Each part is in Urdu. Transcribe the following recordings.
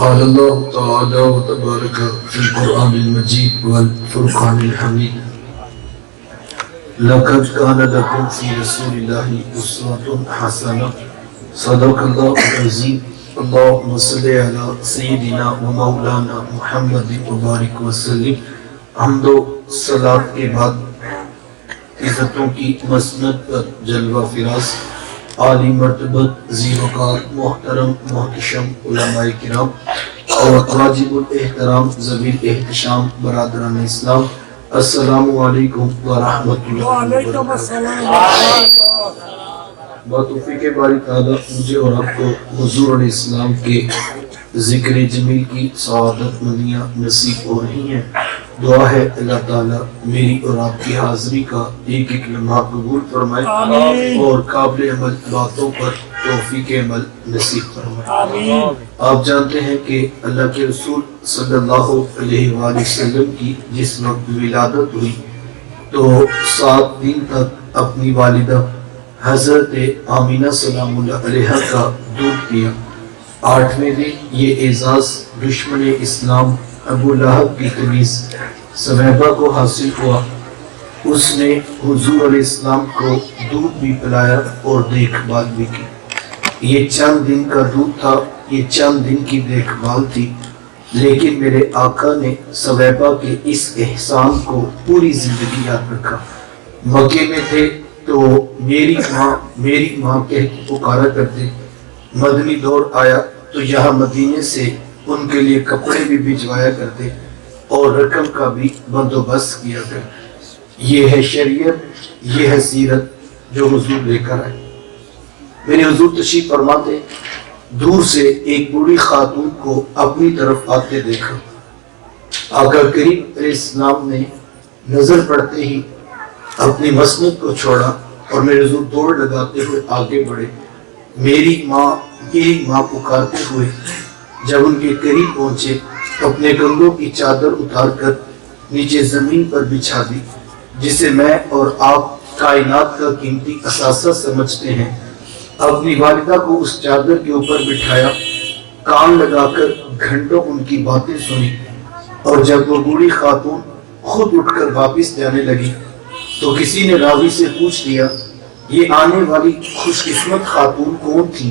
قال الله تعالى وتبارك في القرآن المجيد والفرقان الحميد لقد كان لكم في رسول الله أسوة حسنة صدق الله العظيم اللهم صل على سيدنا ومولانا محمد وبارك وسلم حمد و صلاة کے بعد عزتوں کی مسند پر جلوہ فراز عالی مرتبت زیوکات محترم محتشم علماء کرام اور واجب الاحترام ذوی احتشام برادران اسلام السلام علیکم ورحمۃ اللہ وبرکاتہ۔ بتوفیق باری تعالیٰ مجھے اور آپ کو حضور علیہ السلام کے ذکر جمیل کی سعادت مندیاں نصیب ہو رہی ہیں۔ دعا ہے اللہ تعالیٰ میری اور آپ کی حاضری کا ایک ایک لمحہ قبول فرمائے اور قابل عمل باتوں پر توفیق عمل نصیب فرمائے۔ آپ جانتے ہیں کہ اللہ کے رسول صلی اللہ علیہ وآلہ وسلم کی جس وقت ولادت ہوئی تو 7 دن تک اپنی والدہ حضرت آمینہ سلام اللہ علیہ کا دودھ پیا۔ 8ویں دن یہ اعزاز دشمن اسلام ابو لہب کی تمیز سویبہ کو حاصل ہوا۔ اس نے حضور علیہ السلام کو دودھ بھی پلایا اور دیکھ بھال بھی کی۔ یہ چند دن کا دودھ تھا، یہ چند دن کی دیکھ بھال تھی، لیکن میرے آقا نے سویبہ کے اس احسان کو پوری زندگی یاد رکھا۔ مکے میں تھے تو میری ماں کہہ کے پکارا کرتے، مدنی دور آیا تو یہاں مدینے سے ان کے لیے کپڑے بھی بھجوایا کرتے اور رقم کا بھی بندوبست کیا کرتے۔ یہ ہے شریعت، یہ ہے سیرت جو حضور لے کر آئے۔ میرے حضور تشریف فرماتے، دور سے ایک بوڑھی خاتون کو اپنی طرف آتے دیکھا۔ آقا کریم علیہ السلام نے نظر پڑتے ہی اپنی مسند کو چھوڑا اور میرے حضور دوڑ لگاتے ہوئے آگے بڑھے۔ میری ماں پکارتے ہوئے جب ان کے قریب پہنچے تو اپنے کندھوں کی چادر اتار کر نیچے زمین پر بچھا دی، جسے میں اور آپ کائنات کا قیمتی اثاثہ سمجھتے ہیں۔ اپنی والدہ کو اس چادر کے اوپر بٹھایا، کان لگا کر گھنٹوں ان کی باتیں سنی، اور جب وہ بوڑھی خاتون خود اٹھ کر واپس جانے لگی تو کسی نے راوی سے پوچھ لیا یہ آنے والی خوش قسمت خاتون کون تھی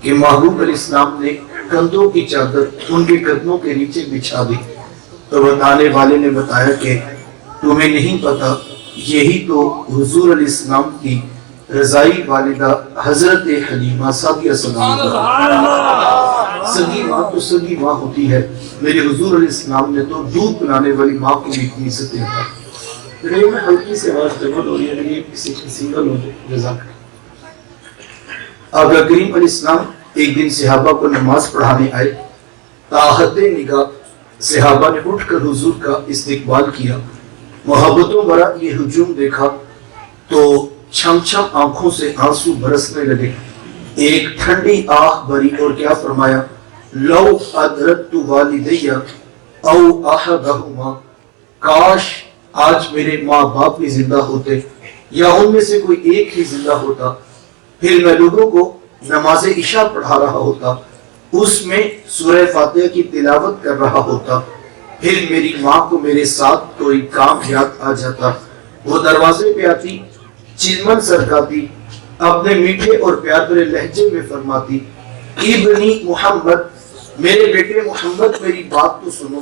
کہ محبوب علیہ السلام نے کندھوں کی چادر ان کے قدموں کے نیچے بچھا دی؟ تو بتانے والے نے بتایا کہ تمہیں نہیں پتا، یہی تو حضور علیہ السلام کی رضائی والدہ حضرت حلیمہ سعدیہ سلام اللہ۔ سگی ماں تو سگی ماں ہوتی ہے، میرے حضور علیہ السلام نے تو دودھ پلانے والی ماں کو بھی اتنی عزت دیتا۔ لیکن میں ہلکی سے آواز ڈبل ہو رہی ہے، لیکن کسی کی سنگل ہو جائے جزاک اللہ۔ آقا کریم علیہ السلام ایک دن صحابہ کو نماز پڑھانے آئے۔ تاحت نگاہ صحابہ نے اٹھ کر حضور کا استقبال کیا۔ محبتوں بھرا یہ ہجوم دیکھا تو چھم چھم آنکھوں سے آنسو برسنے لگے۔ ایک ٹھنڈی آہ بھری اور کیا فرمایا، لو ادرکت والدی او احدہما، کاش آج میرے ماں باپ بھی زندہ ہوتے یا ان میں سے کوئی ایک ہی زندہ ہوتا، پھر میں لوگوں کو نماز عشاء پڑھا رہا ہوتا، اس میں سورہ فاتحہ کی تلاوت کر رہا ہوتا، پھر میری ماں کو میرے ساتھ کوئی کام یاد آ جاتا، وہ دروازے پہ آتی، چلمن سرکاتی، اپنے میٹھے اور پیار بھرے لہجے میں فرماتی، ابنی محمد، میرے بیٹے محمد میری بات تو سنو۔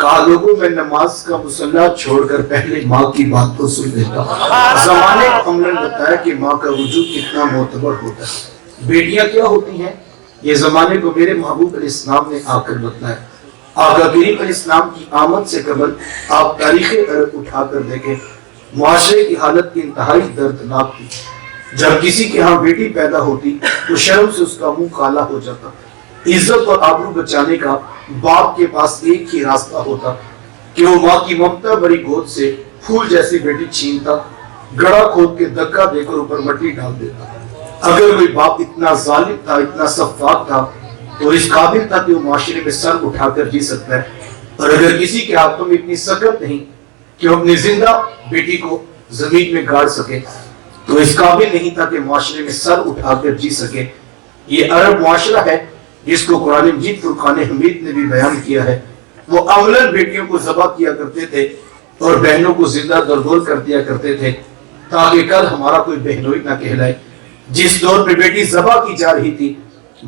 کہا لوگوں میں نماز کا مصلی چھوڑ کر پہلے ماں کی بات تو سن لیتا۔ زمانے کو ہم نے بتایا کہ ماں کا وجود کتنا معتبر ہوتا ہے۔ بیٹیاں کیا ہوتی ہیں یہ زمانے کو میرے محبوب علیہ السلام نے آ کر بتلایا۔ آقا کریم علیہ السلام کی آمد سے قبل آپ تاریخ عرب اٹھا کر دیکھیں، معاشرے کی حالت کی انتہائی دردناک تھی۔ جب کسی کے ہاں بیٹی پیدا ہوتی تو شرم سے اس کا منہ کالا ہو جاتا۔ عزت اور آبرو بچانے کا باپ کے پاس ایک ہی راستہ ہوتا کہ وہ ماں کی ممتا بھری گود سے پھول جیسی بیٹی چھینتا، گڑا کھود کے دھکا دے کر اوپر مٹی ڈال دیتا۔ اگر کوئی باپ اتنا ظالم تھا، اتنا سفاک تھا تو اس قابل تھا کہ وہ معاشرے میں سر اٹھا کر جی سکتا ہے، اور اگر کسی کے ہاتھوں میں اتنی سکت نہیں کہ وہ اپنی زندہ بیٹی کو زمین میں گاڑ سکے تو اس قابل نہیں تھا کہ معاشرے میں سر اٹھا کر جی سکے۔ یہ عرب معاشرہ ہے جس کو قرآن مجید فرقان حمید نے بھی بیان کیا ہے، وہ عملاً بیٹیوں کو ذبح کیا کرتے تھے اور بہنوں کو زندہ درگور کر دیا کرتے تھے تاکہ کل ہمارا کوئی بہنوئی نہ کہلائے۔ جس دور میں بیٹی ذبح کی جا رہی تھی،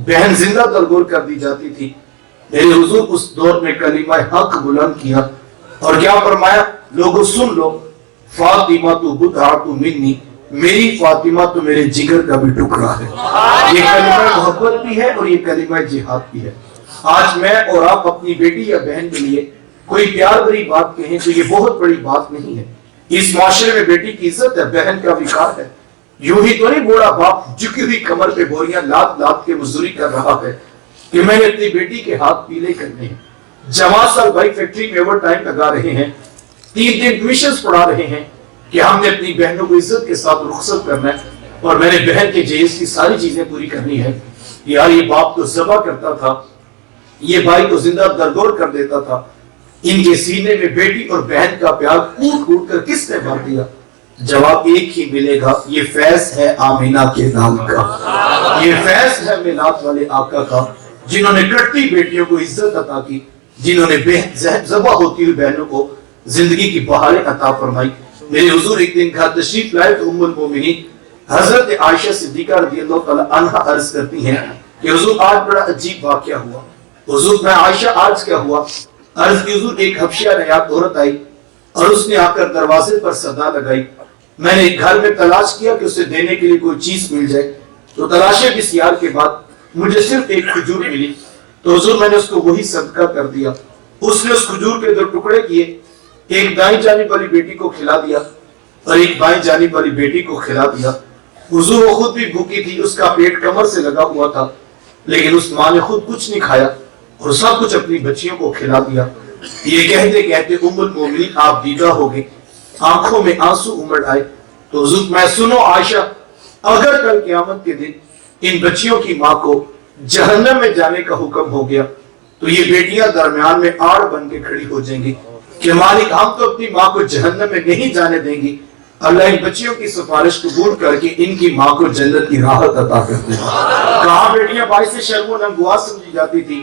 بہن زندہ درگور کر دی جاتی تھی، میرے حضور اس دور میں کلمہ حق بلند کیا اور کیا فرمایا، لوگوں سن لو، فاطمہ تو بضعۃ منی، میری فاطمہ تو میرے جگر کا بھی ٹکڑا ہے۔ یہ کلمہ محبت بھی ہے اور یہ کلمہ جہاد بھی ہے۔ آج میں اور آپ اپنی بیٹی یا بہن کے لیے کوئی پیار بھری بات کہیں تو یہ بہت بڑی بات نہیں ہے۔ اس معاشرے میں بیٹی کی عزت ہے، بہن کا وقار ہے۔ یوں ہی تو نہیں بوڑھا باپ جھکی ہوئی کمر پہ بوریاں لاد لاد کے مزدوری کر رہا ہے کہ میں نے اپنی بیٹی کے ہاتھ پیلے کرنے ہیں۔ جماعت سال بھائی فیکٹری میں اوور ٹائم لگا رہے ہیں، 3 دن ٹیوشنز پڑھا رہے ہیں کہ ہم نے اپنی بہنوں کو عزت کے ساتھ رخصت کرنا ہے اور میں نے بہن کے جہیز کی ساری چیزیں پوری کرنی ہے۔ یار یہ باپ تو ذبح کرتا تھا، یہ بھائی کو زندہ درگور کر دیتا تھا، ان کے سینے میں بیٹی اور بہن کا پیار کوٹ کوٹ کر کس نے بھر دیا؟ جواب ایک ہی ملے گا، یہ فیض ہے آمینہ کے نام کا، یہ فیض ہے میلاد والے آقا کا، جنہوں نے کٹتی بیٹیوں کو عزت عطا کی، جنہوں نے ذبح ہوتی ہوئی بہنوں کو زندگی کی بہاریں عطا فرمائی۔ میرے حضور ایک دن گھر تشریف لائے تو ام المومنین حضرت عائشہ صدیقہ رضی اللہ تعالی عنہا عرض کرتی ہیں کہ حضور آج بڑا عجیب واقعہ ہوا۔ حضور میں عائشہ آج کیا ہوا؟ عرض کی حضور ایک حبشیہ نیاب عورت آئی اور اس نے آ کر دروازے پر صدا لگائی، میں نے گھر میں تلاش کیا کہ اسے دینے کے لیے کوئی چیز مل جائے، تو تلاشے بسیار کے بعد مجھے صرف ایک کھجور ملی، تو حضور میں نے اس کو وہی صدقہ کر دیا۔ اس نے اس کھجور کے 2 ٹکڑے کیے، ایک دائیں جانب والی بیٹی کو کھلا دیا اور ایک بائیں جانب والی بیٹی کو کھلا دیا۔ حضور وہ خود بھی بھوکی تھی، اس کا پیٹ کمر سے لگا ہوا تھا، لیکن اس ماں نے خود کچھ نہیں کھایا اور سب کچھ اپنی بچیوں کو کھلا دیا۔ یہ کہتے کہتے ام المومنین آپ دیدہ ہو گئے، آنکھوں میں آنسو امڑ آئے، تو حضور میں سنو عائشہ، اگر کل قیامت کے دن ان بچیوں کی ماں کو جہنم میں جانے کا حکم ہو گیا تو یہ بیٹیاں درمیان میں آڑ بن کے کھڑی ہو جائیں گی کہ مالک ہم تو اپنی ماں کو جہنم میں نہیں جانے دیں گی، اللہ ان بچیوں کی سفارش قبول کر کے ان کی ماں کو جنت کی راحت عطا کر دے۔ کہاں بیٹیاں باعث شرم و نگواس سمجھی جاتی تھی،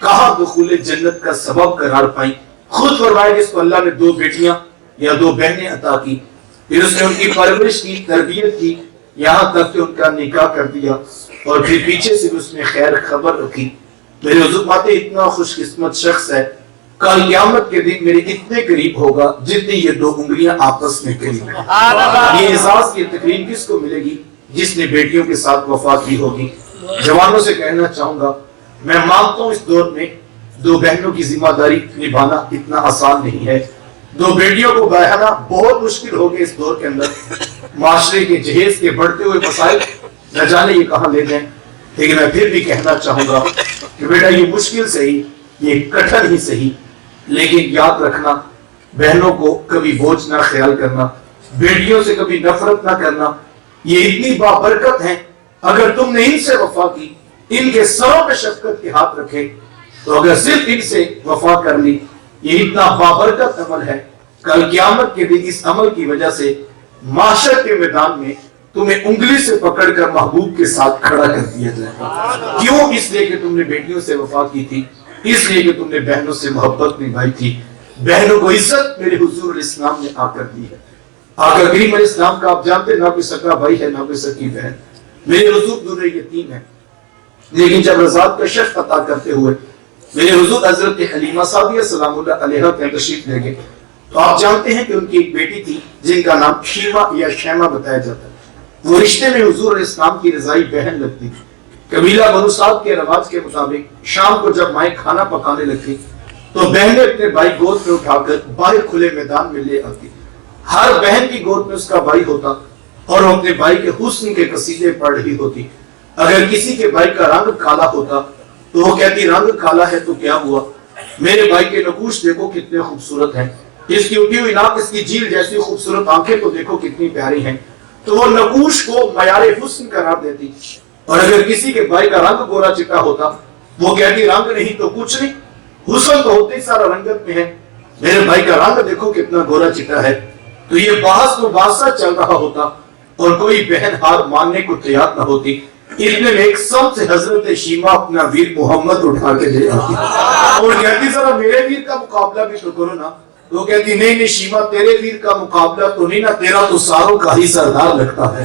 کہاں دخول جنت کا سبب قرار پائیں۔ خود فرمایا کہ اس کو اللہ نے 2 بیٹیاں یا 2 بہنیں عطا کی، پھر اس نے ان کی پرورش کی، تربیت کی، یہاں تک کہ ان کا نکاح کر دیا اور پھر پیچھے سے اس نے خیر خبر رکھی۔ میرے حضور ماتے اتنا خوش قسمت شخص ہے، کل قیامت کے دن میرے اتنے قریب ہوگا جتنی یہ 2 انگلیاں آپس میں قریب ہیں۔ یہ احساس، یہ تقریب کس کو ملے گی؟ جس نے بیٹیوں کے ساتھ وفا کی ہوگی۔ جوانوں سے کہنا چاہوں گا، میں مانتا ہوں اس دور میں 2 بہنوں کی ذمہ داری نبھانا اتنا آسان نہیں ہے، 2 بیٹیوں کو بڑھانا بہت مشکل ہوگا اس دور کے اندر۔ معاشرے کے جہیز کے بڑھتے ہوئے مسائل نہ جانے یہ کہاں لے جائیں، لیکن میں پھر بھی کہنا چاہوں گا کہ بیٹا یہ مشکل صحیح، یہ کٹھن ہی صحیح، لیکن یاد رکھنا بہنوں کو کبھی بوجھ نہ خیال کرنا، بیٹیوں سے کبھی نفرت نہ کرنا، یہ اتنی بابرکت ہیں۔ اگر تم نے ان سے وفا کی، ان کے سروں پہ شفقت کے ہاتھ رکھے، تو اگر صرف ان سے وفا کر لی، یہ اتنا بابرکت عمل ہے، کل قیامت کے دن اس عمل کی وجہ سے معاشر کے میدان میں تمہیں انگلی سے پکڑ کر محبوب کے ساتھ کھڑا کر دیا جائے گا۔ کیوں؟ اس لیے کہ تم نے بیٹیوں سے وفا کی تھی، اس لیے کہ تم نے بہنوں سے محبت نبھائی تھی۔ بہنوں کو عزت میرے حضور علیہ السلام نے آ کر دی ہے۔ آقا کریم علیہ السلام کا آپ جانتے نہ کوئی سکا بھائی ہے نہ کوئی سکی بہن، میرے حضور دور یتیم ہے، لیکن جب رضاعت کا شرف عطا کرتے ہوئے میرے حضور حضرت حلیمہ سعدیہ سلام اللہ علیہا کے تشریف لے گئے، تو آپ جانتے ہیں کہ ان کی ایک بیٹی تھی جن کا نام شیمہ یا شیمہ بتایا جاتا ہے۔ وہ رشتے میں حضور علیہ السلام کی رضائی بہن لگتی تھی۔ قبیلہ بنو سعد کے رواج کے مطابق شام کو جب مائیں کھانا پکانے لگتی تو بہنیں اپنے بھائی گود میں اٹھا کر باہر کھلے میدان میں لے آتی۔ ہر بہن کی گود میں اس کا بھائی ہوتا اور وہ اپنے بھائی کے حسن کے قصیدے پڑھ رہی ہوتی۔ اگر کسی کے بھائی کا رنگ کالا ہوتا تو وہ کہتی رنگ کالا ہے تو کیا ہوا، میرے بھائی کے نقوش دیکھو کتنے خوبصورت ہیں، اس کی اٹھی ہوئی ناک، اس کی جھیل جیسی خوبصورت آنکھیں تو دیکھو کتنی پیاری ہیں۔ تو وہ نقوش کو معیار حسن قرار دیتی۔ اور اگر کسی کے بھائی کا رنگ گورا چٹا ہوتا وہ کہتی رنگ نہیں تو کچھ نہیں، حسن تو ہوتے ہی سارا رنگت میں ہے، میرے بھائی کا رنگ دیکھو کتنا گورا چٹا ہے۔ تو یہ بحث مباحثہ چل رہا ہوتا اور کوئی بہن ہار ماننے کو تیار نہ ہوتی۔ اتنے میں ایک سب سے حضرت شیما اپنا ویر محمد اٹھا کے لے آتی اور کہتی ذرا میرے ویر کا مقابلہ بھی تو کرو نا. وہ کہتی نہیں نہیں شیما تیرے ویر کا مقابلہ تو نہیں نا, تیرا تو ساروں کا ہی سردار لگتا ہے.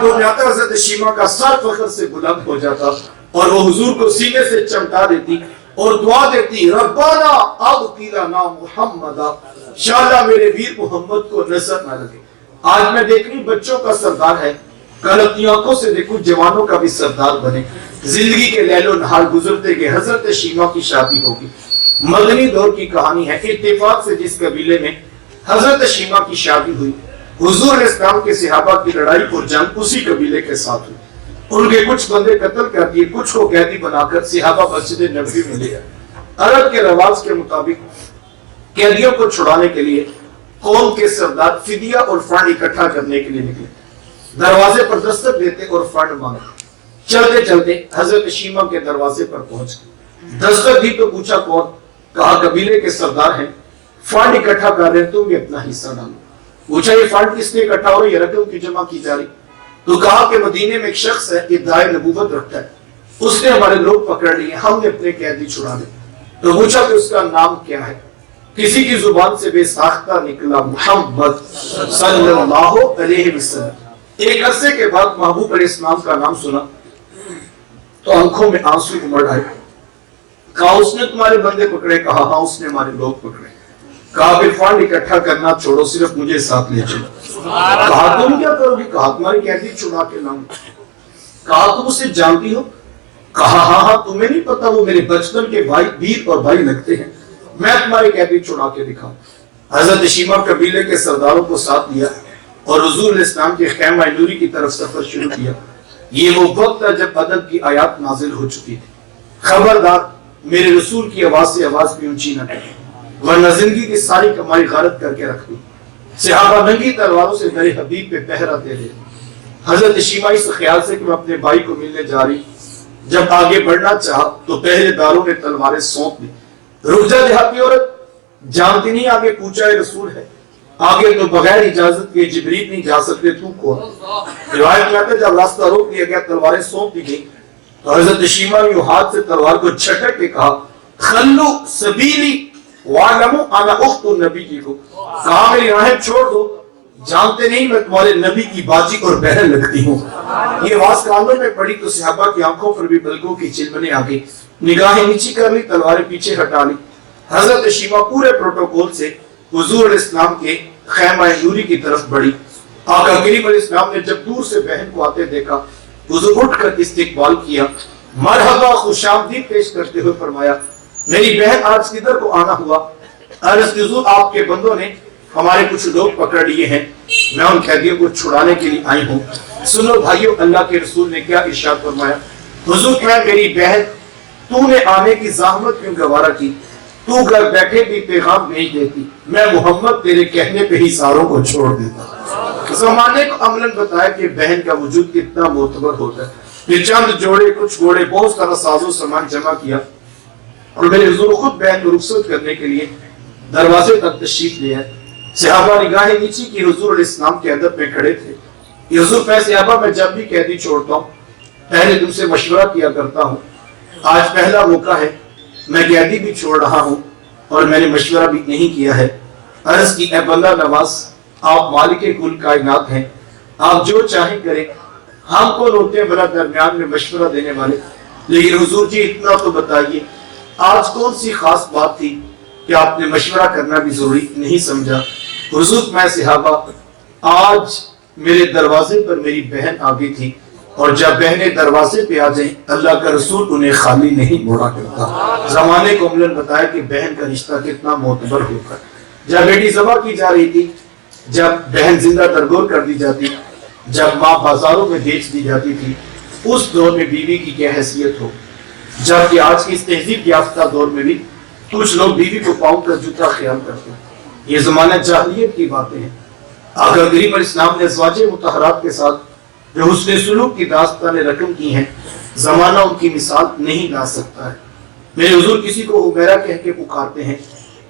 تو جاتا حضرت شیما کا سر فخر سے بلند ہو جاتا اور وہ حضور کو سینے سے چمٹا دیتی اور دعا دیتی ربنا ابقی لنا محمدا, شاءاللہ میرے ویر محمد کو نظر نہ لگے. آج میں دیکھ رہی بچوں کا سردار ہے, کل اپنی آنکھوں سے دیکھوں جوانوں کا بھی سردار بنے. زندگی کے لیل و نہار گزرتے کہ حضرت شیما کی شادی ہوگی. مدنی دور کی کہانی ہے. اتفاق سے جس قبیلے میں حضرت شیما کی شادی ہوئی, حضور اسلام کے صحابہ کی لڑائی اور جنگ اسی قبیلے کے ساتھ ہوئی. ان کے کچھ بندے قتل کر دیے, کچھ کو قیدی بنا کر صحابہ مسجد نبوی میں لے آئے. عرب کے رواج کے مطابق قیدیوں کو چھڑانے کے لیے قوم کے سردار فدیہ اور فنڈ اکٹھا کرنے کے لیے نکلے. دروازے پر دستک دیتے اور فنڈ مانگتے. چلتے چلتے حضرت شیما کے دروازے پر پہنچ گئے. دستک دی تو پوچھا کون؟ کہا قبیلے کے سردار ہیں, فنڈ اکٹھا کر رہے ہیں, تم بھی اپنا حصہ ڈالو. پوچھا یہ فنڈ کس لیے اکٹھا ہو رہا ہے, یہ رقم کی جمع کی جا رہی؟ تو کہا کہ مدینے میں ایک شخص ہے, ادعائے نبوت رکھتا ہے, اس نے ہمارے لوگ پکڑ لیے, ہم نے اپنے قیدی چھڑا لے. تو پوچھا کہ اس کا نام کیا ہے؟ کسی کی زبان سے بے ساختہ نکلا محمد صلی اللہ علیہ وسلم. ایک عرصے کے بعد محبوب علیہ السلام کا نام سنا تو آنکھوں میں آنسو امڑ آئے. کہا اس نے تمہارے بندے پکڑے؟ کہا ہاں اس نے ہمارے لوگ پکڑے. کہا پھر فنڈ اکٹھا کرنا چھوڑو, صرف مجھے ساتھ لے چلو. کہا تم کیا کرو گی؟ کہا تمہاری قیدی چھڑا کے لاؤں. کہا تم اسے جانتی ہو؟ کہا ہاں ہاں, تمہیں نہیں پتا وہ میرے بچپن کے بھائی ویر اور بھائی لگتے ہیں, میں تمہاری قیدی چھڑا کے دکھاؤں. حضرت شیما قبیلے کے سرداروں کو ساتھ لیا اور حضور علیہ السلام کے خیمہ نوری کی طرف سفر شروع کیا. یہ وہ وقت تھا جب ادب کی آیات نازل ہو چکی تھی. خبردار میرے رسول کی آواز سے آواز بھی اونچی نہ کریں ورنہ زندگی کی ساری کمائی غارت کر کے رکھ دی. صحابہ ننگی تلواروں سے میرے حبیب پہ پہرا دے رہے. حضرت شیما اس خیال سے کہ میں اپنے بھائی کو ملنے جا رہی, جب آگے بڑھنا چاہا تو پہرے داروں نے تلواریں سونپ دی. رک جا دیہاتی عورت, جانتی نہیں آگے پوچھا ہے رسول ہے, آگے تو بغیر اجازت کے جبریل نہیں جا سکتے, تو کون؟ روایت میں آتا ہے جب راستہ روک دیا گیا, تلواریں سونپ دی گئی تو حضرت شیما نے ہاتھ سے تلوار کو جھٹک کے کہا خلو سبیلی وعلموا انا اخت النبی جی کو. کہا میری راہیں چھوڑ دو, جانتے نہیں میں تمہارے نبی کی باجی اور بہن لگتی ہوں. یہ آواز کانوں میں پڑی تو صحابہ کی آنکھوں پر بھی بلگوں کی چلبلیں آ گئی, نگاہیں نیچی کر لی, تلواریں پیچھے ہٹا لی. حضرت شیما پورے پروٹوکول سے حضور علیہ السلام کے خیمہ نوری کی طرف بڑھی. آقا کریم علیہ السلام نے جب دور سے بہن کو آتے دیکھا, حضور اٹھ کر استقبال کیا, مرحبا خوش آمدید پیش کرتے ہوئے فرمایا میری بہن آج کدھر کو آنا ہوا؟ عرض حضور آپ کے بندوں نے ہمارے کچھ لوگ پکڑ لیے ہیں, میں ان قیدیوں کو چھڑانے کے لیے آئی ہوں. سنو بھائیو, اللہ کے رسول نے کیا ارشاد فرمایا؟ حضور میں میری بہن تو نے آنے کی زحمت کیوں گوارا کی, تو گھر بیٹھے بھی پیغام بھیج دیتی, میں محمد تیرے کہنے پہ ہی ساروں کو چھوڑ دیتا. زمانے کو عملاً بتایا کہ بہن کا وجود کتنا معتبر ہوتا ہے. یہ چند جوڑے, کچھ گھوڑے, بہت سارا ساز و سامان جمع کیا اور میرے حضور خود بہن کو رخصت کرنے کے لیے دروازے تک تشریف لے آئے. صحابہ نگاہیں نیچی کی حضور علیہ السلام کے ادب میں کھڑے تھے. یہ حضور میں صحابہ میں جب بھی قیدی چھوڑتا ہوں پہلے تم سے مشورہ کیا کرتا ہوں, آج پہلا موقع ہے, میں قیدی بھی چھوڑ رہا ہوں اور میں نے مشورہ بھی نہیں کیا ہے. عرض کی اے بندہ نواز, آپ مالک کل کائنات ہیں, آپ جو چاہیں کریں, ہم کون ہوتے ہیں بلا درمیان میں مشورہ دینے والے. لیکن حضور جی اتنا تو بتائیے آج کون سی خاص بات تھی کہ آپ نے مشورہ کرنا بھی ضروری نہیں سمجھا؟ حضور میں صحابہ, آج میرے دروازے پر میری بہن آ گئی تھی اور جب بہنیں دروازے پہ آ جائیں اللہ کا رسول انہیں خالی نہیں موڑا کرتا. زمانے کو عملاً بتایا کہ بہن کا رشتہ کتنا معتبر ہوتا ہے. جب بیٹی ذبح کی جا رہی تھی, جب بہن زندہ درگور کر دی جاتی, جب ماں بازاروں میں بیچ دی جاتی تھی, اس دور میں بیوی کی کیا حیثیت ہو. جبکہ آج کی اس تہذیب یافتہ دور میں بھی کچھ لوگ بیوی کو پاؤں کا جوتا خیال کرتے ہیں. یہ زمانہ جاہلیت کی باتیں ہیں. آقا کریم علیہ السلام نے ازواج مطہرات کے ساتھ جو حسن سلوک کی داستانیں رقم کی ہیں, زمانہ ان کی مثال نہیں لا سکتا ہے. میرے حضور کسی کو حمیرہ کہہ کے پکارتے ہیں,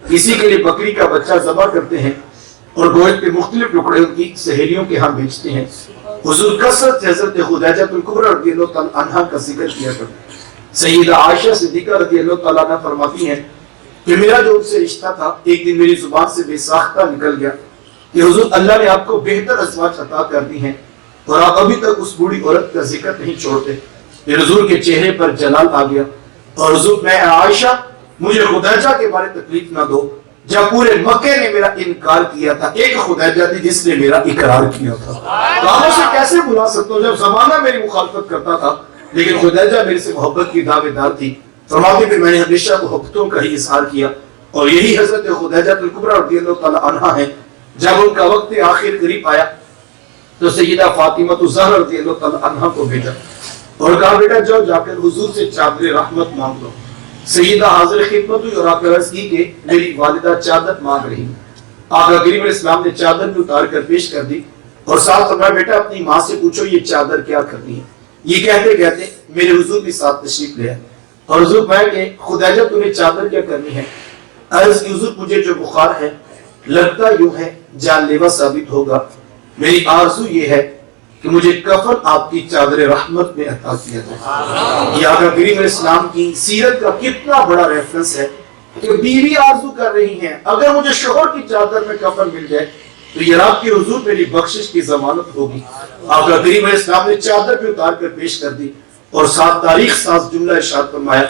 کسی کے لیے بکری کا بچہ ذبح کرتے ہیں, اور گوشت کے مختلف ٹکڑے ان کی سہیلیوں کے ہاں بیچتے ہیں۔ حضور کثرت سے حضرت خدیجہ الکبریٰ رضی اللہ تعالیٰ عنہ کا ذکر کیا کرتے۔ سیدہ عائشہ صدیقہ رضی اللہ تعالیٰ عنہ فرماتی ہیں کہ میرا جو ان سے رشتہ تھا ایک دن میری زبان سے بے ساختہ نکل گیا کہ حضور اللہ نے آپ کو بہتر ازواج عطا کر دی ہیں اور آپ ابھی تک اس بوڑھی عورت کا ذکر نہیں چھوڑتے۔ پھر حضور کے چہرے پر جلال آ گیا اور حضور میں عائشہ مجھے خدیجہ کے بارے تکلیف نہ دو، جب پورے مکے نے میرا انکار کیا تھا ایک خدیجہ تھی جس نے میرا اقرار کیا تھا۔ کہاں سے کیسے بلا سکتا ہوں جب زمانہ میری مخالفت کرتا تھا لیکن خدیجہ میرے سے محبت کی دعوے دار تھی۔ فرماتی پھر میں نے ہمیشہ محبتوں کا ہی اظہار کیا اور یہی حضرت خدیجہ الکبریٰ رضی اللہ تعالیٰ عنہا ہے۔ جب ان کا وقت آخر قریب آیا تو سیدہ فاطمہ الزہرا رضی اللہ تعالیٰ عنہا کو بھیجا اور کہا بیٹا جاؤ جا کر حضور سے چادر رحمت مانگ لو۔ سیدہ حاضر خدمت ہوئی اور آپ نے عرض کی کہ میری والدہ چادر مانگ رہی۔ آقا کریم علیہ السلام نے چادر بھی اتار کر پیش کر دی اور ساتھ فرمایا بیٹا اپنی ماں سے پوچھو یہ چادر کیا کرنی ہے۔ یہ کہتے کہتے میرے حضور بھی ساتھ تشریف لے آئے اور حضور میں کہ خدیجہ تمہیں چادر کیا کرنی ہے؟ عرض کی حضور مجھے جو بخار ہے لگتا یوں ہے جان لیوا ثابت ہوگا، میری آرزو یہ ہے کہ مجھے کفن آپ کی چادر رحمت میں عطا کیا جائے۔ یہ آقا کریم علیہ السلام کی سیرت کا کتنا بڑا ریفرنس ہے کہ بیوی آرزو کر رہی ہیں اگر مجھے شوہر کی چادر میں کفن مل جائے تو یہ رات کی حضور میری بخشش کی ضمانت ہوگی۔ آقا کریم علیہ السلام نے چادر بھی اتار کر پیش کر دی اور ساتھ تاریخ ساز جملہ ارشاد فرمایا،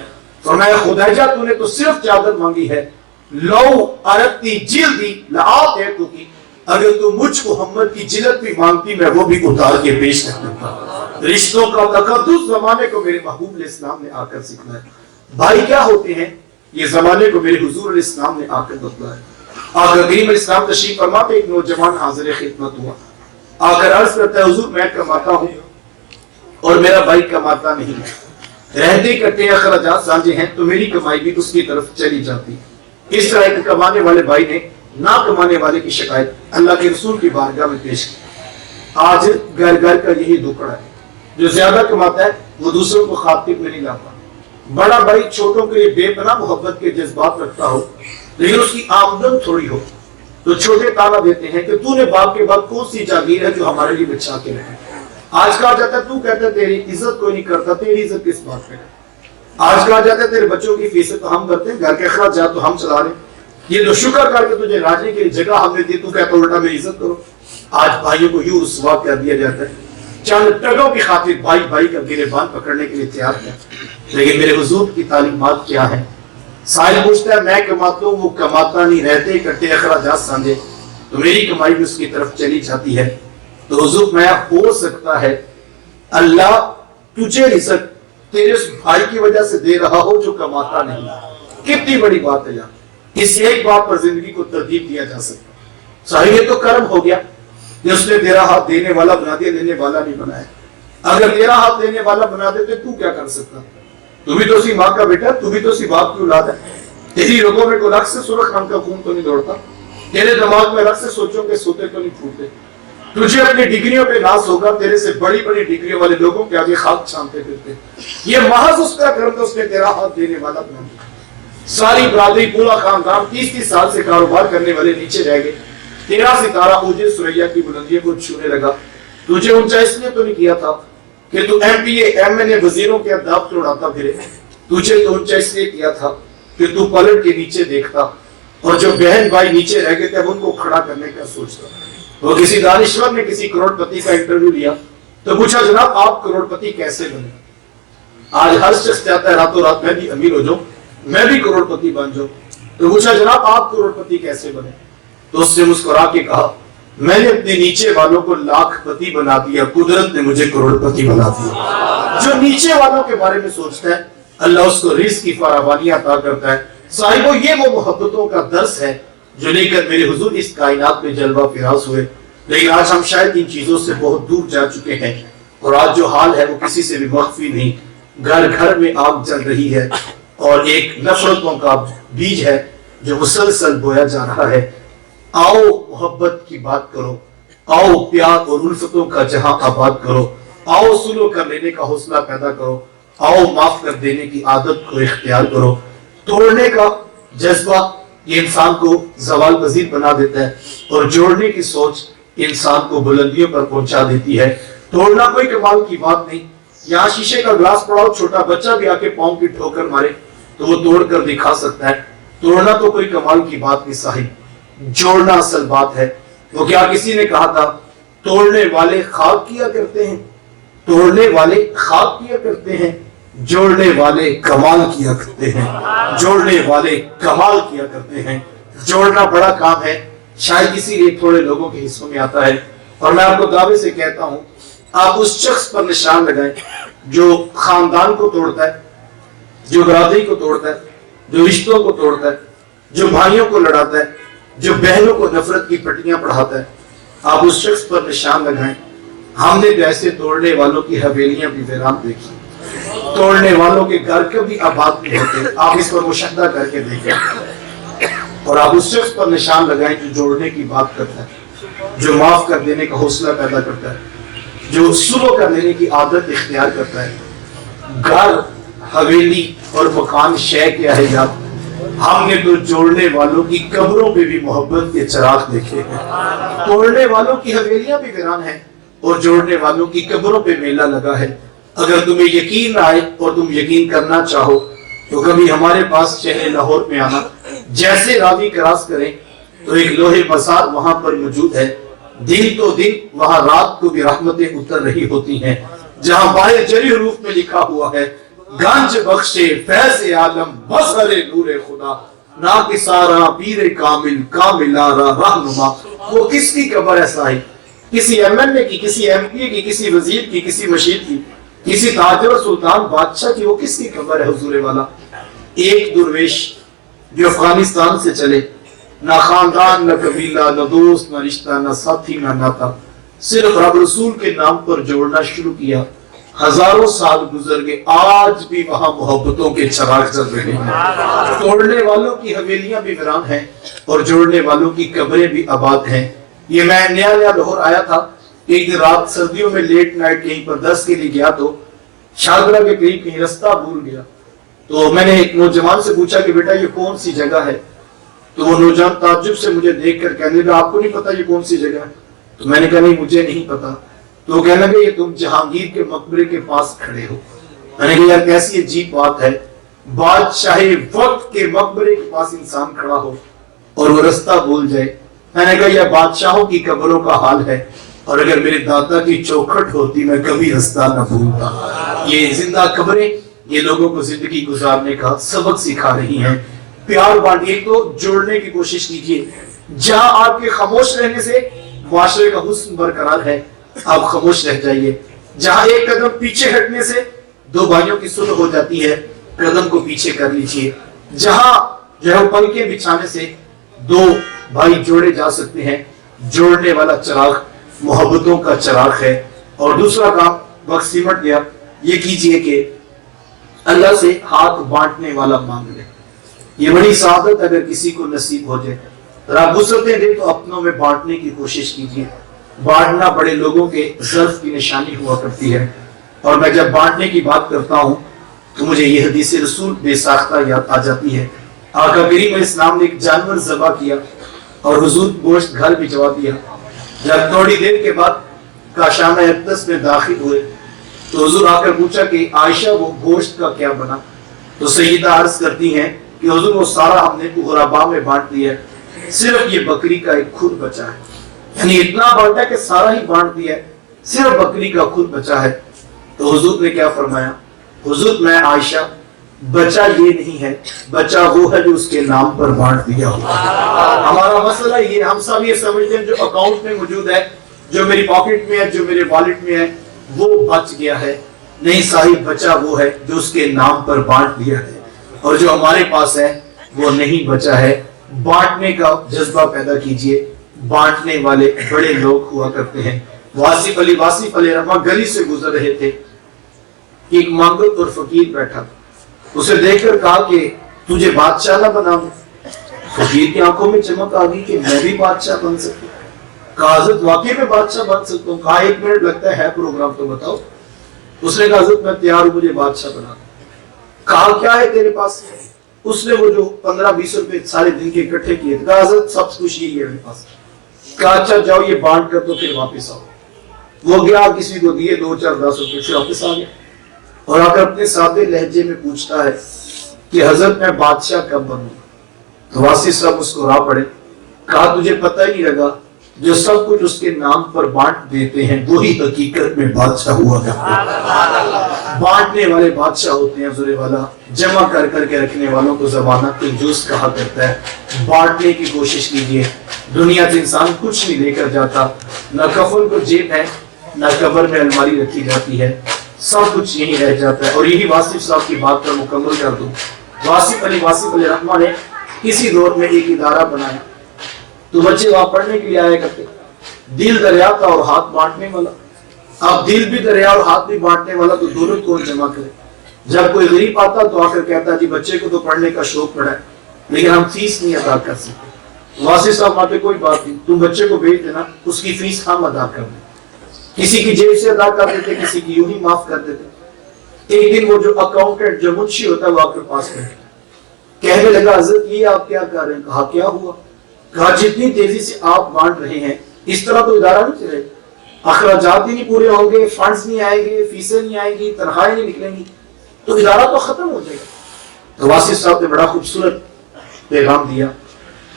فرمایا خدیجہ تو نے تو صرف چادر مانگی ہے، لو ارتی جلدی لآتیتو کی، اگر تو مجھ محمد کی جلد بھی مانگتی میں وہ بھی اتار کے پیش کر دیتا۔ رشتوں کا تقدس زمانے کو میرے محبوب علیہ السلام نے آ کر سکھلایا۔ بھائی کیا ہوتے ہیں یہ زمانے کو میرے حضور علیہ السلام نے آ کر بتلایا۔ آقا کریم علیہ السلام تشریف فرما پہ ایک نوجوان حاضر خدمت ہوا، آ کر عرض کرتا ہے حضور میں کماتا ہوں اور میرا بھائی کماتا نہیں ہے، رہتے کرتے اخراجات سانجے ہیں تو میری کمائی بھی اس کی طرف چلی جاتی۔ اس طرح ایک کمانے والے بھائی نے نہ کمانے والے کی شکایت اللہ کے رسول کی بارگاہ میں پیش کی۔ آج گھر گھر کا یہی دکڑا ہے، جو زیادہ کماتا ہے وہ دوسروں کو خاطر میں نہیں لاتا۔ بڑا بھائی چھوٹوں کے لیے بے پناہ محبت کے جذبات رکھتا ہو لیکن اس کی آمدن تھوڑی ہو تو چھوٹے تانا دیتے ہیں کہ تو نے باپ کے بعد کون سی جاگیر ہے جو ہمارے لیے بچا کے رکھے۔ آج کہا جاتا ہے تو کہتا ہے تیری عزت کوئی نہیں کرتا، تیری عزت کس بات پہ ہے؟ آج کہا جاتا ہے تیرے بچوں کی فیس تو ہم کرتے ہیں، گھر کے اخراجات تو ہم چلا رہے ہیں، یہ تو شکر کر کے تجھے راجنے کی جگہ ہم نے دی، تو کہتا الٹا میری عزت کرو۔ آج بھائیوں کو یوں رسوا کر دیا جاتا ہے، چند ٹگوں کی خاطر بھائی بھائی کا گریبان پکڑنے کے لیے تیار ہے۔ لیکن میرے حضور کی تعلیمات کیا ہے؟ سائل پوچھتا ہے میں کماتا ہوں وہ کماتا نہیں، رہتے کرتے اخراجات سانجے تو میری کمائی بھی اس کی طرف چلی جاتی ہے۔ تو حضور میں ہو سکتا ہے اللہ تجھے رزق تیرے اس بھائی کی وجہ سے دے رہا ہو جو کماتا نہیں۔ کتنی بڑی بات ہے یار، اس ایک بات پر زندگی کو ترتیب دیا جا سکتا۔ صحیح یہ تو کرم ہو گیا کہ اس نے تیرا ہاتھ دینے والا بنا دیا، دینے والا نہیں بنایا۔ اگر تیرا ہاتھ دینے والا بنا دیتے تو کیا کر سکتا؟ تو بھی تو اسی ماں کا بیٹا، تو بھی تو اسی باپ کی اولاد ہے۔ تیری رگوں میں کوئی رگ سے سرخ رنگ کا خون تو نہیں دوڑتا، تیرے دماغ میں رگ سے سوچوں کے سوتے تو نہیں پھوٹتے۔ تجھے اپنی ڈگریوں پہ ناز ہوگا، تیرے سے بڑی بڑی ڈگریوں والے لوگوں کے آگے خاک چھانتے پھرتے۔ یہ محض اس کا کرم تو اس نے تیرا ہاتھ دینے والا بنا دیا۔ ساری برادری پورا خاندان 30 سال سے کاروبار کرنے والے نیچے رہ گئے، تیرا ستارہ اوج سریا کی بلندیوں کو چھونے لگا۔ تجھے اونچا اس لیے تو نہیں کیا تھا کہ تو M P A M N A وزیروں کے اہداف تو اڑاتا پھرے، تجھے تو اونچا اس لیے کیا تھا کہ تو پلٹ کے نیچے دیکھتا اور جو بہن بھائی نیچے رہ گئے تھے اب ان کو کھڑا کرنے کا سوچتا۔ وہ کسی دانشور نے کسی کروڑ پتی کا انٹرویو لیا تو پوچھا جناب آپ کروڑ پتی کیسے بنے؟ آج ہر شخص چاہتا ہے راتوں رات میں بھی امیر ہو جاؤں، میں بھی کروڑ پتی بن جاؤں۔ تو پوچھا جناب آپ کروڑ پتی کیسے بنے؟ تو اس نے مسکرا کے کہا میں نے اپنے نیچے والوں کو لاکھ پتی بنا دیا، قدرت نے مجھے کروڑ پتی بنا دیا۔ جو نیچے والوں کے بارے میں سوچتا ہے اللہ اس کو رزق کی فراوانی عطا کرتا ہے۔ صاحبو یہ وہ محبتوں کا درس ہے جو لے کر میرے حضور اس کائنات میں جلوہ فراز ہوئے، لیکن آج ہم شاید ان چیزوں سے بہت دور جا چکے ہیں اور آج جو حال ہے وہ کسی سے بھی مخفی نہیں۔ گھر گھر میں آگ جل رہی ہے اور ایک نفرتوں کا بیج ہے جو مسلسل بویا جا رہا ہے۔ آؤ محبت کی بات کرو، آؤ پیار اور الفتوں کا جہاں آباد کرو، آؤ سلو کر لینے کا حوصلہ پیدا کرو، آؤ معاف کر دینے کی عادت کو اختیار کرو، توڑنے کا جذبہ یہ انسان کو زوال پذیر بنا دیتا ہے، اور جوڑنے کی سوچ انسان کو بلندیوں پر پہنچا دیتی ہے۔ توڑنا کوئی کمال کی بات نہیں، یہاں شیشے کا گلاس پڑاؤ، چھوٹا بچہ بھی آ کے پاؤں کی ٹھوکر مارے تو وہ توڑ کر دکھا سکتا ہے۔ توڑنا تو کوئی کمال کی بات نہیں صاحب، جوڑنا اصل بات ہے۔ وہ کیا کسی نے کہا تھا توڑنے والے خاک کیا کرتے ہیں، توڑنے والے خاک کیا کرتے ہیں، جوڑنے والے کمال کیا کرتے ہیں، جوڑنے والے کمال کیا کرتے ہیں۔ جوڑنا بڑا کام ہے، شاید اسی لیے تھوڑے لوگوں کے حصوں میں آتا ہے۔ اور میں آپ کو دعوے سے کہتا ہوں، آپ اس شخص پر نشان لگائیں جو خاندان کو توڑتا ہے، جو برادری کو توڑتا ہے، جو رشتوں کو توڑتا ہے، جو بھائیوں کو لڑاتا ہے، جو بہنوں کو نفرت کی پٹیاں پڑھاتا ہے، آپ اس شخص پر نشان لگائیں۔ ہم نے تو ایسے توڑنے والوں کی حویلیاں بھی ویران دیکھی، توڑنے والوں کے گھر کبھی آباد نہیں ہوتے، آپ اس پر مشاہدہ کر کے دیکھیں۔ اور آپ اس شخص پر نشان لگائیں جو جوڑنے کی بات کرتا ہے، جو معاف کر دینے کا حوصلہ پیدا کرتا ہے، جو سلو کر لینے کی عادت اختیار کرتا ہے۔ گھر، حویلی اور مکان شے کیا ہے یاد، ہم نے تو جوڑنے والوں کی قبروں پہ بھی محبت کے چراغ دیکھے ہیں۔ توڑنے والوں کی حویلیاں بھی ویران ہیں اور جوڑنے والوں کی قبروں پہ میلہ لگا ہے۔ اگر تمہیں یقین آئے اور تم یقین کرنا چاہو تو کبھی ہمارے پاس شہر لاہور میں آنا، جیسے راوی کراس کریں تو ایک لوہے مزار وہاں پر موجود ہے۔ دن تو دن وہاں رات کو بھی رحمتیں اتر رہی ہوتی ہیں، جہاں بائے جری حروف میں لکھا ہوا ہے گنج بخشے فیض عالم مظہر نور خدا نا کہ سارا پیر کامل کامل آرا رہنما۔ وہ کس کی قبر ہے صاحب؟ کسی ایم ایل اے کی، کسی ایم پی کی، کسی وزیر کی، کسی مشیر کی، کسی تاجر سلطان بادشاہ کی؟ وہ کس کی قبر ہے حضور والا؟ ایک درویش جو افغانستان سے چلے، نہ خاندان، نہ قبیلہ، نہ دوست، نہ رشتہ، نہ ساتھی، نہ ناتا، صرف رب رسول کے نام پر جوڑنا شروع کیا۔ ہزاروں سال گزر گئے، آج بھی وہاں محبتوں کے چراغ جل رہے ہیں۔ توڑنے والوں کی حویلیاں بھی ویران ہیں اور جوڑنے والوں کی قبریں بھی آباد ہیں۔ یہ میں نیا لاہور آیا تھا، ایک دن رات سردیوں میں لیٹ نائٹ کہیں پر 10 کے لیے گیا تو شاہدرہ کے قریب کہیں رستہ بھول گیا۔ تو میں نے ایک نوجوان سے پوچھا کہ بیٹا یہ کون سی جگہ ہے؟ تو وہ نوجوان تعجب سے مجھے دیکھ کر کہنے لگا آپ کو نہیں پتا یہ کون سی جگہ ہے؟ تو میں نے کہا نہیں مجھے نہیں پتا۔ تو وہ کہنے لگے یہ تم جہانگیر کے مقبرے کے پاس کھڑے ہو۔ میں نے کہا یار کیسی عجیب بات ہے، بادشاہ وقت کے مقبرے کے پاس انسان کھڑا ہو اور وہ رستہ بھول جائے۔ میں نے کہا یہ بادشاہوں کی قبروں کا حال ہے، اور اگر میرے دادا کی چوکھٹ ہوتی میں کبھی رستہ نہ بھولتا۔ یہ زندہ قبریں یہ لوگوں کو زندگی گزارنے کا سبق سکھا رہی ہیں۔ پیار بانٹیے، تو جوڑنے کی کوشش کیجیے۔ جہاں آپ کے خاموش رہنے سے معاشرے کا حسن برقرار ہے، آپ خاموش رہ جائیے۔ جہاں ایک قدم پیچھے ہٹنے سے دو بھائیوں کی صلح ہو جاتی ہے، قدم کو پیچھے کر لیجیے۔ جہاں جو ہے پلکیں بچھانے سے دو بھائی جوڑے جا سکتے ہیں، جوڑنے والا چراغ محبتوں کا چراغ ہے۔ اور دوسرا کام، وقت سمٹ گیا، یہ کیجئے کہ اللہ سے ہاتھ بانٹنے والا مانگ لے۔ یہ بڑی سعادت اگر کسی کو نصیب ہو جائے۔ رب وسعتیں دے تو اپنوں میں بانٹنے کی کوشش کیجیے۔ بانٹنا بڑے لوگوں کے ظرف کی نشانی ہوا کرتی ہے۔ اور میں جب بانٹنے کی بات کرتا ہوں تو مجھے یہ حدیث رسول بے ساختہ یاد آ جاتی ہے۔ آقا کریم علیہ السلام نے ایک جانور ذبح کیا اور حضور گوشت گھر بھجوا دیا۔ جب تھوڑی دیر کے بعد کاشانہ اقدس میں داخل ہوئے تو حضور آ کر پوچھا کہ عائشہ وہ گوشت کا کیا بنا؟ تو سیدہ عرض کرتی ہیں کہ حضور وہ سارا ہم نے غرباء میں بانٹ دیا ہے، صرف یہ بکری کا ایک خود بچا ہے۔ یعنی اتنا بانٹا کہ سارا ہی بانٹ دیا ہے، صرف بکری کا خود بچا ہے۔ تو حضور نے کیا فرمایا؟ حضور میں عائشہ بچا یہ نہیں ہے، بچا وہ ہے جو اس کے نام پر بانٹ دیا ہوا۔ ہمارا مسئلہ یہ، ہم سب یہ سمجھتے ہیں جو اکاؤنٹ میں موجود ہے، جو میری پاکٹ میں ہے، جو میرے والٹ میں ہے، وہ بچ گیا ہے۔ نہیں صاحب، بچا وہ ہے جو اس کے نام پر بانٹ دیا ہے، اور جو ہمارے پاس ہے وہ نہیں بچا ہے۔ بانٹنے کا جذبہ پیدا کیجئے۔ بانٹنے والے بڑے لوگ ہوا کرتے ہیں۔ واصف علی رحمہ گلی سے گزر رہے تھے، ایک مانگت اور فقیر بیٹھا، اسے دیکھ کر کہا کہ تجھے بادشاہ نہ بناؤں؟ فقیر کی آنکھوں میں چمک آ گئی کہ میں بھی بادشاہ بن سکتا ہوں۔ کہا حضرت واقعی میں بادشاہ بن سکتا ہوں؟ کہا 1 منٹ لگتا ہے پروگرام تو بتاؤ۔ اس نے کہا حضرت میں تیار ہوں، مجھے بادشاہ بنا۔ کہا کیا ہے تیرے پاس؟ اس نے وہ جو 15-20 روپے سارے دن کے اکٹھے کیے تھے، کہا حضرت سب کچھ یہی ہے میرے پاس. کہا اچھا جاؤ یہ بانٹ کر تو پھر واپس آؤ. وہ گیا کسی کو دیے 2-4-10 روپے سے واپس آ گیا اور آ کر اپنے سادے لہجے میں پوچھتا ہے کہ حضرت میں بادشاہ کب بنوں؟ تو واسی صاحب اس کو راہ پڑے. کہا تجھے پتہ ہی لگا جو سب کچھ اس کے نام پر بانٹ دیتے ہیں وہی حقیقت میں بادشاہ ہوا کرتے ہیں. بانٹنے والے بادشاہ ہوتے ہیں حضور والا. جمع کر کر کے رکھنے والوں کو زمانہ کنجوس کہا کرتا ہے. بانٹنے کی کوشش کیجئے. دنیا سے انسان کچھ نہیں لے کر جاتا، نہ کفن کو جیب ہے، نہ قبر میں الماری رکھی جاتی ہے، سب کچھ یہی رہ جاتا ہے. اور یہی واصف صاحب کی بات پر مکمل کر دوں. واصف علی رحمہ نے کسی دور میں ایک ادارہ بنایا تو بچے وہاں پڑھنے کے لیے آیا کرتے. دل دریا تھا اور ہاتھ بانٹنے والا. اب دل بھی دریا اور ہاتھ بھی بانٹنے والا تو دونوں کون جمع کرے؟ جب کوئی غریب آتا تو آ کر کہتا جی بچے کو تو پڑھنے کا شوق پڑا ہے لیکن ہم فیس نہیں ادا کر سکتے. واصف صاحب وہاں پہ کوئی بات نہیں، تم بچے کو بھیج دینا، اس کی فیس ہم ادا کر دیں. کسی کی جیب سے ادا کر دیتے، کسی کی یوں ہی معاف کر دیتے. ایک دن وہ جو اکاؤنٹنٹ جو منشی ہوتا ہے وہ آپ کے پاس بیٹھا کہنے لگا حضرت یہ آپ کیا کر رہے ہیں؟ کہا کیا ہوا؟ کہا جتنی تیزی سے آپ بانٹ رہے ہیں اس طرح تو ادارہ نہیں چلے گا. اخراجات ہی نہیں پورے ہوں گے، فنڈز نہیں آئیں گے، فیسیں نہیں آئیں گی، تنخواہیں نہیں نکلیں گی تو ادارہ تو ختم ہو جائے گا. تو واصف صاحب نے بڑا خوبصورت پیغام دیا.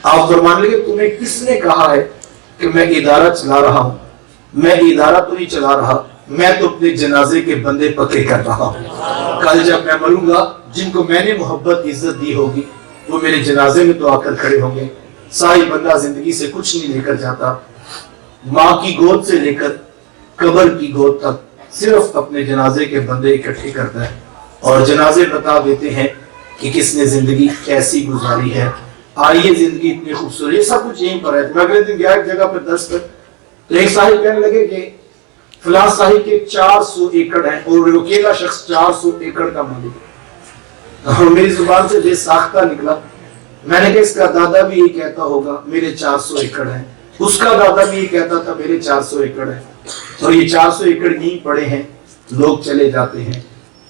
آپ فرمانے لگے تمہیں کس نے کہا ہے کہ میں ادارہ چلا رہا ہوں؟ میں ادارہ تو نہیں چلا رہا، میں تو اپنے جنازے کے بندے پکے کر رہا ہوں. کل جب میں مروں گا جن کو میں نے محبت عزت دی ہوگی وہ میرے جنازے میں تو آ کر کھڑے ہوں گے. ساری بندہ زندگی سے کچھ نہیں لے کر جاتا، ماں کی گود سے لے کر قبر کی گود تک صرف اپنے جنازے کے بندے اکٹھے کرتا ہے اور جنازے بتا دیتے ہیں کہ کس نے زندگی کیسی گزاری ہے. آئیے زندگی اتنی خوبصورت، یہ سب کچھ یہیں پر ہے. میں اگلے دن گیا ایک جگہ پر درس پر تو ایک صاحب کہنے لگے کہ فلاں صاحب کے 400 ایکڑ ہیں اور وہ اکیلا شخص 400 ایکڑ کا مالک ہے. اور میری زبان سے بے ساختہ نکلا. میں نے کہا اس کا دادا بھی یہ کہتا ہوگا میرے 400 ایکڑ ہیں، اس کا دادا بھی یہ کہتا تھا میرے 400 ایکڑ ہیں. اور یہ 400 ایکڑ یہیں پڑے ہیں، لوگ چلے جاتے ہیں.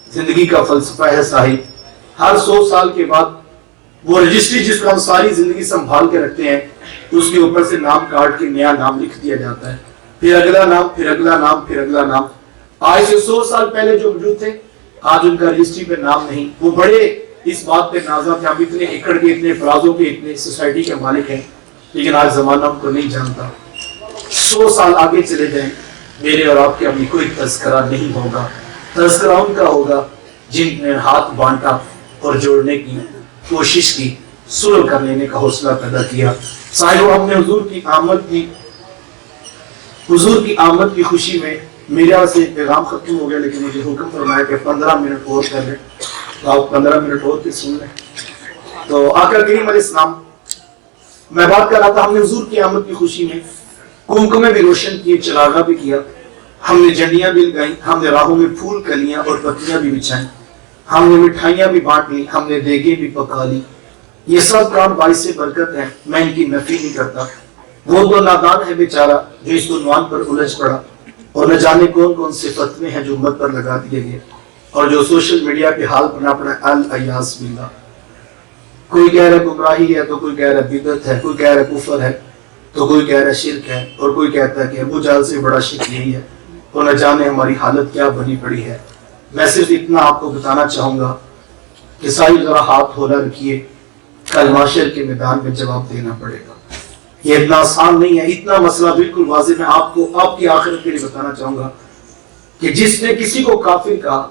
زندگی کا فلسفہ ہے صاحب، ہر 100 سال کے بعد وہ رجسٹری جس کو ہم ساری زندگی سنبھال کے رکھتے ہیں اس کے اوپر سے نام کاٹ کے نیا نام لکھ دیا جاتا ہے، پھر اگلا نام، پھر اگلا نام، پھر اگلا نام. آج سے 100 سال پہلے جو موجود تھے آج ان کا رجسٹری پہ نام نہیں. وہ بڑے اس بات پہ نازا تھے ہم اتنے ایکڑ کے، اتنے پلازوں کے، اتنے سوسائٹی کے مالک ہیں، لیکن آج زمانہ ان کو نہیں جانتا. 100 سال آگے چلے جائیں میرے اور آپ کے ابھی کوئی تذکرہ نہیں ہوگا. تذکرہ ان کا ہوگا جن نے ہاتھ بانٹا اور جوڑنے کی کوشش کی، صلح کر لینے کا حوصلہ پیدا کیا. صاحب ہم نے حضور کی آمد کی خوشی میں میرا سے پیغام ختم ہو گیا لیکن مجھے حکم فرمایا کہ 15 منٹ اور کر لیں تو آپ 15 منٹ اور کے سن لیں. تو آقا کریم علیہ السلام میں بات کر رہا تھا، ہم نے حضور کی آمد کی خوشی میں کمکمے بھی روشن کیے، چراغا بھی کیا، ہم نے جھنڈیاں بھی لگائیں، ہم نے راہوں میں پھول کلیاں اور پتیاں بھی بچھائیں، ہم نے مٹھائیاں بھی بانٹ لی، ہم نے دیگیں بھی پکا لی. یہ سب کام باعث برکت ہیں، میں ان کی نفی نہیں کرتا. وہ تو نادان ہے بیچارہ جو اس عنوان پر الجھ پڑا اور نہ جانے کون کون سے فتوے ہیں جو امت پر لگا دیے گئے اور جو سوشل میڈیا پہ حال بنا پڑا الیاذ باللہ. کوئی کہہ رہا گمراہی ہے تو کوئی کہہ رہا بدعت ہے، کوئی کہہ رہا کفر ہے تو کوئی کہہ رہا شرک ہے اور کوئی کہتا ہے کہ ابو جہل سے بڑا شرک یہی ہے. اور نہ جانے ہماری حالت کیا بنی پڑی ہے. میں صرف اتنا آپ کو بتانا چاہوں گا کہ صاحب ذرا ہاتھ ہولا رکھیے، کل معاشر کے میدان میں جواب دینا پڑے گا. یہ اتنا آسان نہیں ہے. اتنا مسئلہ بالکل واضح میں آپ کو آپ کی آخرت کے لیے بتانا چاہوں گا کہ جس نے کسی کو کافر کہا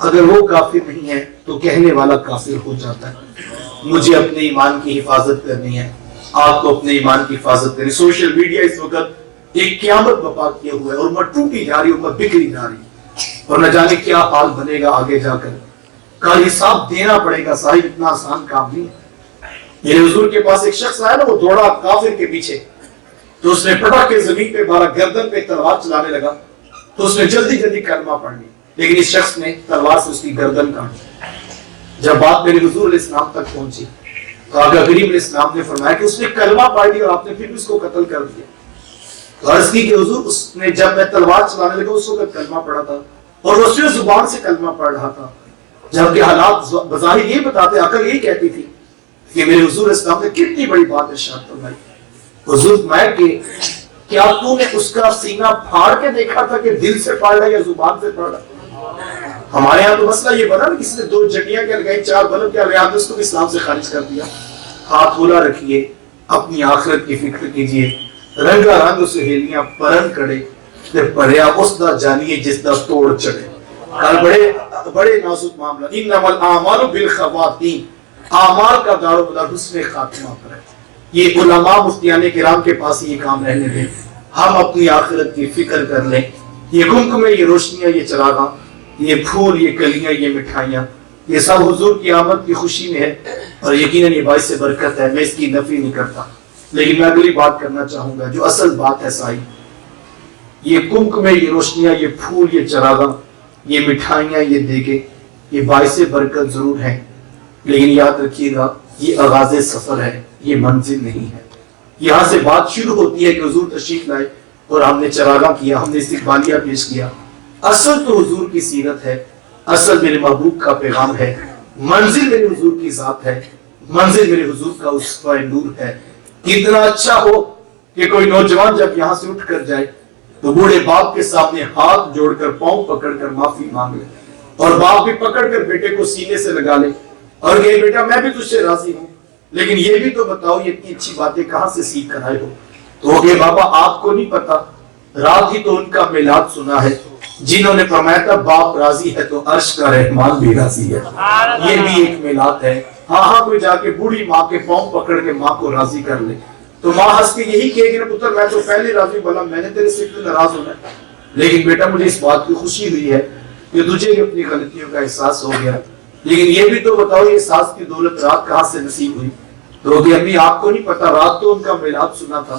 اگر وہ کافر نہیں ہے تو کہنے والا کافر ہو جاتا ہے. مجھے اپنے ایمان کی حفاظت کرنی ہے، آپ کو اپنے ایمان کی حفاظت کرنی. سوشل میڈیا اس وقت ایک قیامت بپا کیے ہوئے اور مت ٹوٹی جا رہی ہے، مت بکھری جا رہی ہے اور نہ جانے کیا حال بنے گا آگے جا کر. کل حساب دینا پڑے گا صاحب، اتنا آسان کام نہیں ہے. میرے حضور کے پاس ایک شخص آیا نا، وہ دوڑا کافر کے پیچھے تو اس نے پٹا کے زمین پہ مارا، گردن پہ تلوار چلانے لگا تو اس نے جلدی جلدی کلمہ پڑھ لی لیکن اس شخص نے تلوار سے اس کی گردن کاٹی. جب بات میرے حضور علیہ السلام تک پہنچی تو آقا کریم علیہ السلام نے فرمایا کہ اس نے کلمہ پڑھ لی اور آپ نے پھر بھی اس کو قتل کر دیا. تو عرض کی کہ حضور اس نے جب میں تلوار چلانے لگا اس وقت کلمہ پڑھا تھا اور وہ صرف زبان سے کلمہ پڑھ رہا تھا. جبکہ حالات بظاہر یہ بتاتے، عقل یہ کہتی تھی کہ میرے حضور اسلام نے کتنی بڑی بات ارشاد فرمائی. حضور فرمایا کہ کیا تو نے اس کا سینہ پھاڑ کے دیکھا تھا کہ دل سے پڑھ رہا یا زبان سے پڑھ رہا؟ ہمارے ہاں تو مسئلہ یہ بنا نا، کسی نے 2 جنیاں کیا لگائی، 4 بلب کیا لگایا، اس کو بھی اسلام سے خارج کر دیا. ہاتھ کھولا رکھیے، اپنی آخرت کی فکر کیجئے. رنگا رنگ سہیلیاں پرن کڑے تے پڑیا اس دا جانیے جس دا توڑ چڑھے. بڑے نازک معاملہ. انما الاعمال بالخواتیم، اعمال کا دار و مدار حسن خاتمہ پر ہے. یہ علماء مفتیان کرام کے پاس یہ کام رہنے دیں، ہم اپنی آخرت کی فکر کر لیں. یہ کمکمے، یہ روشنیاں، یہ چراغاں، یہ پھول، یہ کلیاں، یہ مٹھائیاں، یہ سب حضور کی آمد کی خوشی میں ہے اور یقیناً یہ باعث برکت ہے. میں اس کی نفی نہیں کرتا، لیکن میں اگلی بات کرنا چاہوں گا جو اصل بات ہے سائی. یہ کمکمے، یہ روشنیاں، یہ پھول، یہ چراغاں، یہ مٹھائیاں، یہ دیگیں، یہ باعث برکت ضرور ہیں، لیکن یاد رکھیے گا یہ آغاز سفر ہے، یہ منزل نہیں ہے. یہاں سے بات شروع ہوتی ہے کہ حضور تشریف لائے اور ہم نے چراغاں کیا، ہم نے استقبالیہ پیش کیا. اصل تو حضور کی سیرت ہے، اصل میرے محبوب کا پیغام ہے. منزل میرے حضور کی ذات ہے، منزل میرے حضور کا اسوہ نور ہے. کتنا اچھا ہو کہ کوئی نوجوان جب یہاں سے اٹھ کر جائے تو بوڑھے باپ کے سامنے ہاتھ جوڑ کر پاؤں پکڑ کر معافی مانگ لے، اور باپ بھی پکڑ کر بیٹے کو سینے سے لگا لے اور کہے بیٹا میں بھی تجھ سے راضی ہوں، لیکن یہ بھی تو بتاؤ یہ اتنی اچھی باتیں کہاں سے سیکھ کر آئے ہو. تو وہ کہے بابا آپ کو نہیں پتا، رات ہی تو ان کا میلاد سنا ہے جنہوں نے فرمایا تھا باپ راضی ہے تو عرش کا رحمان بھی راضی ہے. یہ بھی ایک میلاد ہے. ہاں کوئی جا کے بوڑھی ماں کے پاؤں پکڑ کے ماں کو راضی کر لے تو ماں ہنس کے یہی کہے گی نا پتر میں تو پہلے راضی بولا، میں نے تیرے سے کیوں ناراض ہونا ہے، لیکن بیٹا مجھے اس بات کی خوشی ہوئی ہے کہ تجھے بھی اپنی غلطیوں کا احساس ہو گیا، لیکن یہ بھی تو بتاؤ یہ احساس کی دولت رات کہاں سے نصیب ہوئی. تو کہ ابھی آپ کو نہیں پتا، رات تو ان کا میلاد سنا تھا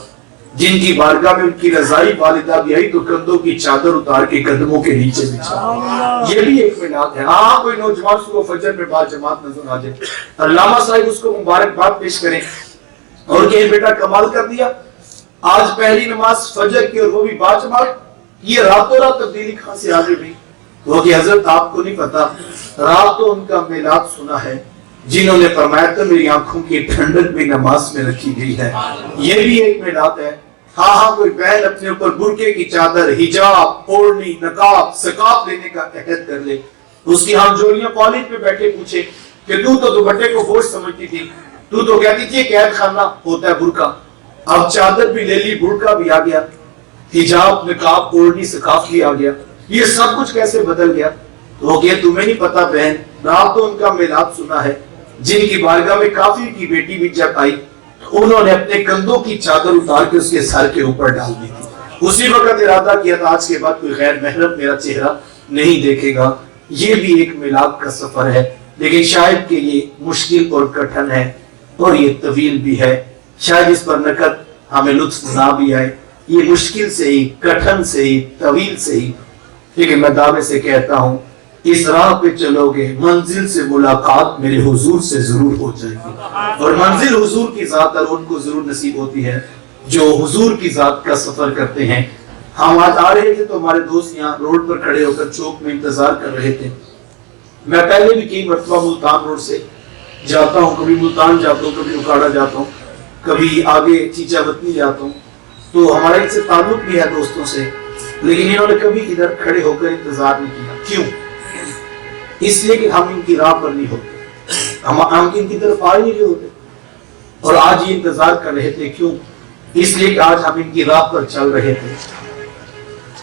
جن کی بارگاہ میں ان کی رضائی والدہ بھی آئی تو کندھوں کی چادر اتار کے قدموں کے نیچے بچھا. یہ بھی ایک میلاد ہے. ہاں کوئی نوجوان صبح فجر میں با جماعت نظر آ جائے، علامہ صاحب اس کو مبارکباد پیش کریں اور کہیں بیٹا کمال کر دیا، آج پہلی نماز فجر کی اور وہ بھی با جماعت. یہ راتوں رات تبدیلی کہاں سے آگے بھی؟ وہ کہ حضرت آپ کو نہیں پتا، رات تو ان کا میلاد سنا ہے جنہوں نے فرمایا تھا میری آنکھوں کی ٹھنڈک بھی نماز میں رکھی گئی ہے. یہ بھی ایک میلاد ہے. ہاں کوئی بہن اپنے اوپر برقعے کی چادر، حجاب، اوڑھنی، نقاب، سقاف لینے کا عہد کر لے. اس کی ہم جوڑیاں کالج پہ بیٹھے پوچھے کہ تو دوپٹے کو بوجھ سمجھتی تھی، تو کہتی تھی قید خانہ ہوتا ہے برقع، اب چادر بھی لے لی، برقع بھی آ گیا، حجاب، نقاب، اوڑھنی، سقاف بھی آ گیا. یہ سب کچھ کیسے بدل گیا؟ تو کہ تمہیں نہیں پتا بہن، رات تو ان کا میلاد سنا ہے جن کی بارگاہ میں کافر کی بیٹی بھی جب آئی انہوں نے اپنے کندھوں کی چادر اتار کے اس کے سر کے اوپر ڈال دی تھی. اسی وقت ارادہ کیا تھا آج کے بعد کوئی غیر محرم میرا چہرہ نہیں دیکھے گا. یہ بھی ایک میلاد کا سفر ہے، لیکن شاید کہ یہ مشکل اور کٹھن ہے اور یہ طویل بھی ہے. شاید اس پر نقد ہمیں لطف نہ بھی آئے، یہ مشکل سے ہی، کٹھن سے ہی، طویل سے ہی، لیکن میں دعوے سے کہتا ہوں اس راہ پہ چلو گے منزل سے ملاقات میرے حضور سے ضرور ہو جائے گی، اور منزل حضور کی ذات اور ان کو ضرور نصیب ہوتی ہے جو حضور کی ذات کا سفر کرتے ہیں. ہم آج آ رہے تھے تو ہمارے دوست یہاں روڈ پر کھڑے ہو کر چوک میں انتظار کر رہے تھے. میں پہلے بھی کئی مرتبہ ملتان روڈ سے جاتا ہوں، کبھی ملتان جاتا ہوں، کبھی اکاڑا جاتا ہوں، کبھی آگے چیچا وطنی جاتا ہوں، تو ہمارا ان سے تعلق بھی ہے دوستوں سے، لیکن انہوں نے کبھی ادھر کھڑے ہو کر انتظار نہیں کیا. کیوں؟ اس لیے کہ ہم ان کی راہ پر نہیں ہوتے، ہم ان کی طرف آ ہی نہیں ہوتے. اور آج یہ انتظار کر رہے تھے، کیوں؟ اس لیے کہ آج ہم ان کی راہ پر چل رہے تھے.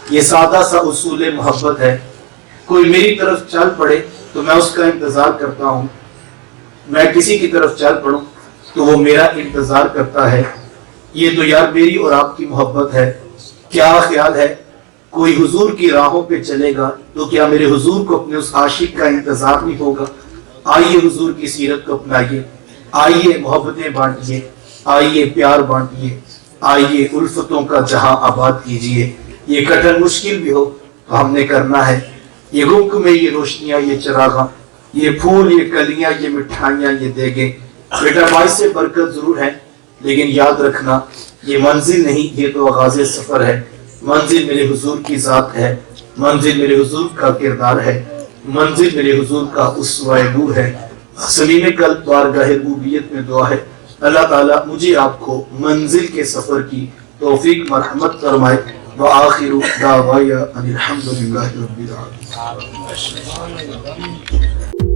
یہ سادہ سا اصول محبت ہے. کوئی میری طرف چل پڑے تو میں اس کا انتظار کرتا ہوں، میں کسی کی طرف چل پڑوں تو وہ میرا انتظار کرتا ہے. یہ تو یار میری اور آپ کی محبت ہے. کیا خیال ہے کوئی حضور کی راہوں پہ چلے گا تو کیا میرے حضور کو اپنے اس عاشق کا انتظار نہیں ہوگا؟ آئیے حضور کی سیرت کو اپنائیے، آئیے محبتیں بانٹیے، آئیے پیار بانٹیے، آئیے الفتوں کا جہاں آباد کیجیے. یہ کٹھن مشکل بھی ہو تو ہم نے کرنا ہے. یہ گنگ میں یہ روشنیاں، یہ چراغاں، یہ پھول، یہ کلیاں، یہ مٹھائیاں، یہ دیگیں بیٹا باعث سے برکت ضرور ہے، لیکن یاد رکھنا یہ منزل نہیں، یہ تو آغاز سفر ہے. منزل میرے حضور کی ذات ہے، منزل میرے حضور کا کردار ہے. منزل میرے حضور کا اسوہ نور ہے۔ سلیم قلب بارگاہ ربوبیت میں دعا ہے اللہ تعالیٰ مجھے آپ کو منزل کے سفر کی توفیق مرحمت فرمائے۔ وآخر دعوایا ان الحمدللہ رب العالمین۔